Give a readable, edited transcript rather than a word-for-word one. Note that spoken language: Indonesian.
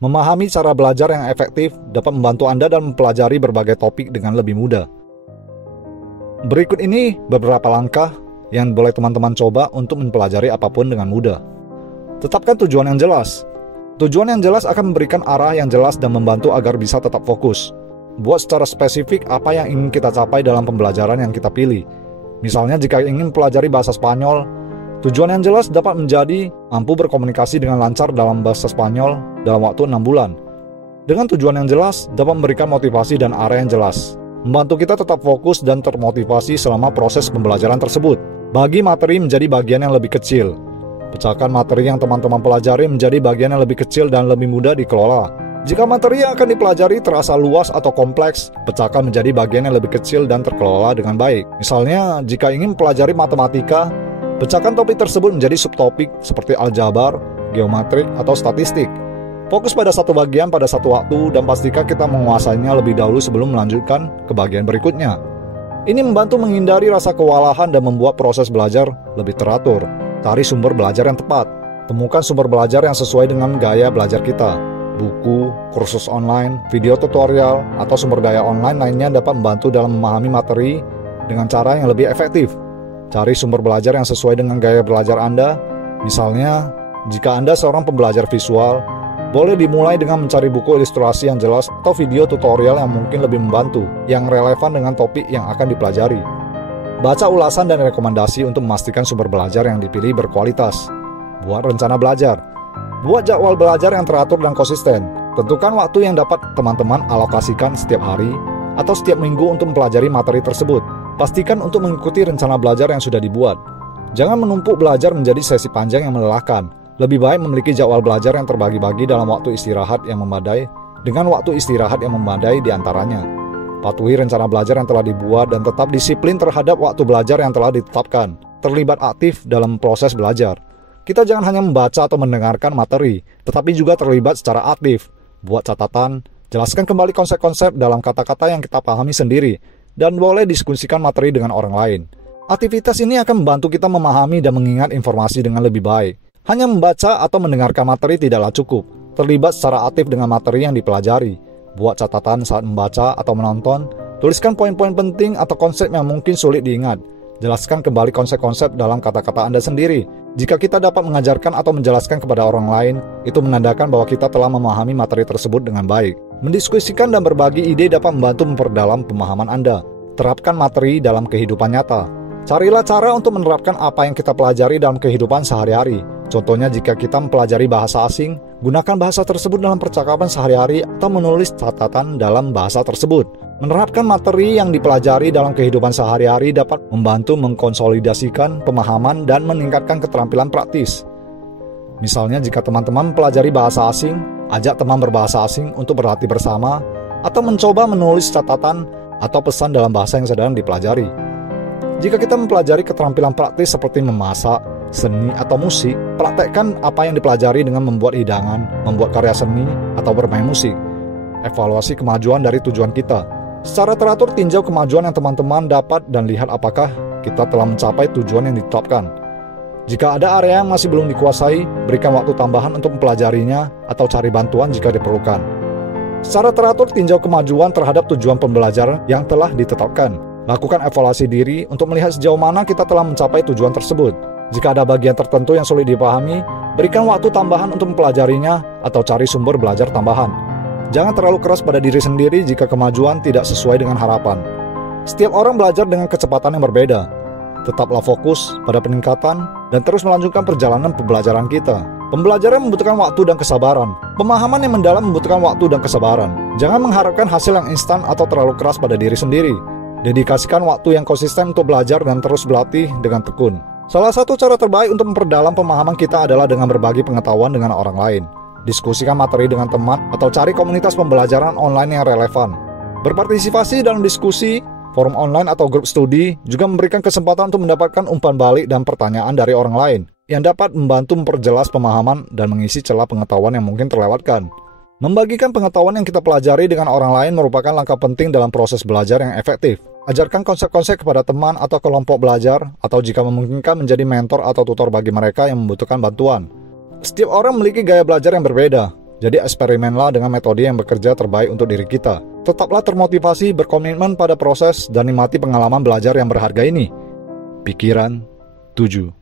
Memahami cara belajar yang efektif dapat membantu Anda dalam mempelajari berbagai topik dengan lebih mudah. Berikut ini beberapa langkah yang boleh teman-teman coba untuk mempelajari apapun dengan mudah. Tetapkan tujuan yang jelas. Tujuan yang jelas akan memberikan arah yang jelas dan membantu agar bisa tetap fokus. Buat secara spesifik apa yang ingin kita capai dalam pembelajaran yang kita pilih. Misalnya jika ingin mempelajari bahasa Spanyol, tujuan yang jelas dapat menjadi mampu berkomunikasi dengan lancar dalam bahasa Spanyol dalam waktu 6 bulan. Dengan tujuan yang jelas dapat memberikan motivasi dan arah yang jelas, membantu kita tetap fokus dan termotivasi selama proses pembelajaran tersebut. Bagi materi menjadi bagian yang lebih kecil. Pecahkan materi yang teman-teman pelajari menjadi bagian yang lebih kecil dan lebih mudah dikelola. Jika materi yang akan dipelajari terasa luas atau kompleks, pecahkan menjadi bagian yang lebih kecil dan terkelola dengan baik. Misalnya, jika ingin mempelajari matematika, pecahkan topik tersebut menjadi subtopik seperti aljabar, geometrik, atau statistik. Fokus pada satu bagian pada satu waktu dan pastikan kita menguasainya lebih dahulu sebelum melanjutkan ke bagian berikutnya. Ini membantu menghindari rasa kewalahan dan membuat proses belajar lebih teratur. Cari sumber belajar yang tepat. Temukan sumber belajar yang sesuai dengan gaya belajar kita. Buku, kursus online, video tutorial, atau sumber daya online lainnya dapat membantu dalam memahami materi dengan cara yang lebih efektif. Cari sumber belajar yang sesuai dengan gaya belajar Anda. Misalnya, jika Anda seorang pembelajar visual, boleh dimulai dengan mencari buku ilustrasi yang jelas atau video tutorial yang mungkin lebih membantu, yang relevan dengan topik yang akan dipelajari. Baca ulasan dan rekomendasi untuk memastikan sumber belajar yang dipilih berkualitas. Buat rencana belajar. Buat jadwal belajar yang teratur dan konsisten. Tentukan waktu yang dapat teman-teman alokasikan setiap hari atau setiap minggu untuk mempelajari materi tersebut. Pastikan untuk mengikuti rencana belajar yang sudah dibuat. Jangan menumpuk belajar menjadi sesi panjang yang melelahkan. Lebih baik memiliki jadwal belajar yang terbagi-bagi dalam waktu istirahat yang memadai dengan waktu istirahat yang memadai di antaranya. Patuhi rencana belajar yang telah dibuat dan tetap disiplin terhadap waktu belajar yang telah ditetapkan. Terlibat aktif dalam proses belajar. Kita jangan hanya membaca atau mendengarkan materi, tetapi juga terlibat secara aktif. Buat catatan, jelaskan kembali konsep-konsep dalam kata-kata yang kita pahami sendiri, dan boleh diskusikan materi dengan orang lain. Aktivitas ini akan membantu kita memahami dan mengingat informasi dengan lebih baik. Hanya membaca atau mendengarkan materi tidaklah cukup. Terlibat secara aktif dengan materi yang dipelajari. Buat catatan saat membaca atau menonton, tuliskan poin-poin penting atau konsep yang mungkin sulit diingat. Jelaskan kembali konsep-konsep dalam kata-kata Anda sendiri. Jika kita dapat mengajarkan atau menjelaskan kepada orang lain, itu menandakan bahwa kita telah memahami materi tersebut dengan baik. Mendiskusikan dan berbagi ide dapat membantu memperdalam pemahaman Anda. Terapkan materi dalam kehidupan nyata. Carilah cara untuk menerapkan apa yang kita pelajari dalam kehidupan sehari-hari. Contohnya jika kita mempelajari bahasa asing, gunakan bahasa tersebut dalam percakapan sehari-hari atau menulis catatan dalam bahasa tersebut. Menerapkan materi yang dipelajari dalam kehidupan sehari-hari dapat membantu mengkonsolidasikan pemahaman dan meningkatkan keterampilan praktis. Misalnya jika teman-teman mempelajari bahasa asing, ajak teman berbahasa asing untuk berlatih bersama atau mencoba menulis catatan atau pesan dalam bahasa yang sedang dipelajari. Jika kita mempelajari keterampilan praktis seperti memasak, seni, atau musik, praktekkan apa yang dipelajari dengan membuat hidangan, membuat karya seni, atau bermain musik. Evaluasi kemajuan dari tujuan kita. Secara teratur tinjau kemajuan yang teman-teman dapat dan lihat apakah kita telah mencapai tujuan yang ditetapkan. Jika ada area yang masih belum dikuasai, berikan waktu tambahan untuk mempelajarinya atau cari bantuan jika diperlukan. Secara teratur tinjau kemajuan terhadap tujuan pembelajaran yang telah ditetapkan. Lakukan evaluasi diri untuk melihat sejauh mana kita telah mencapai tujuan tersebut. Jika ada bagian tertentu yang sulit dipahami, berikan waktu tambahan untuk mempelajarinya atau cari sumber belajar tambahan. Jangan terlalu keras pada diri sendiri jika kemajuan tidak sesuai dengan harapan. Setiap orang belajar dengan kecepatan yang berbeda. Tetaplah fokus pada peningkatan dan terus melanjutkan perjalanan pembelajaran kita. Pembelajaran membutuhkan waktu dan kesabaran. Pemahaman yang mendalam membutuhkan waktu dan kesabaran. Jangan mengharapkan hasil yang instan atau terlalu keras pada diri sendiri. Dedikasikan waktu yang konsisten untuk belajar dan terus berlatih dengan tekun. Salah satu cara terbaik untuk memperdalam pemahaman kita adalah dengan berbagi pengetahuan dengan orang lain. Diskusikan materi dengan teman atau cari komunitas pembelajaran online yang relevan. Berpartisipasi dalam diskusi, forum online atau grup studi juga memberikan kesempatan untuk mendapatkan umpan balik dan pertanyaan dari orang lain yang dapat membantu memperjelas pemahaman dan mengisi celah pengetahuan yang mungkin terlewatkan. Membagikan pengetahuan yang kita pelajari dengan orang lain merupakan langkah penting dalam proses belajar yang efektif. Ajarkan konsep-konsep kepada teman atau kelompok belajar, atau jika memungkinkan menjadi mentor atau tutor bagi mereka yang membutuhkan bantuan. Setiap orang memiliki gaya belajar yang berbeda. Jadi eksperimenlah dengan metode yang bekerja terbaik untuk diri kita. Tetaplah termotivasi, berkomitmen pada proses, dan nikmati pengalaman belajar yang berharga ini. Pikiran 7.